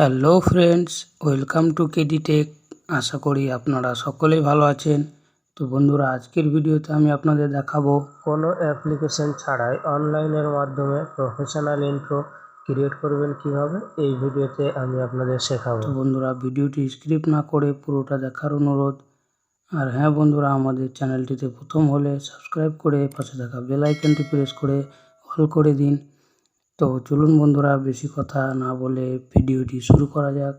Hello friends, welcome to KD tech. আশা করি আপনারা সকলেই ভালো আছেন। তো বন্ধুরা, আজকের ভিডিওতে আমি আপনাদের দেখাবো কোনো অ্যাপ্লিকেশন ছাড়াই অনলাইনের মাধ্যমে প্রফেশনাল ইন্ট্রো ক্রিয়েট করবেন কিভাবে, এই ভিডিওতে আমি আপনাদের শেখাবো। তো বন্ধুরা, ভিডিওটি স্ক্রিপ্ট না করে পুরোটা দেখার অনুরোধ। আর হ্যাঁ বন্ধুরা, আমাদের চ্যানেলটিতে প্রথম হলে সাবস্ক্রাইব করে পাশে থাকা বেল আইকনটি প্রেস করে অল করে দিন। তো চলুন বন্ধুরা, বেশি কথা না বলে ভিডিওটি শুরু করা যাক।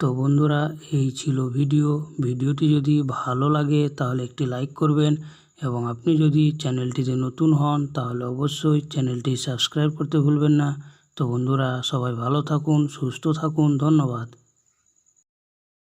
তো বন্ধুরা, এই ছিল ভিডিওটি যদি ভালো লাগে তাহলে একটি লাইক করবেন এবং আপনি যদি চ্যানেলটিতে নতুন হন তাহলে অবশ্যই চ্যানেলটি সাবস্ক্রাইব করতে ভুলবেন না। তো বন্ধুরা, সবাই ভালো থাকুন, সুস্থ থাকুন, ধন্যবাদ।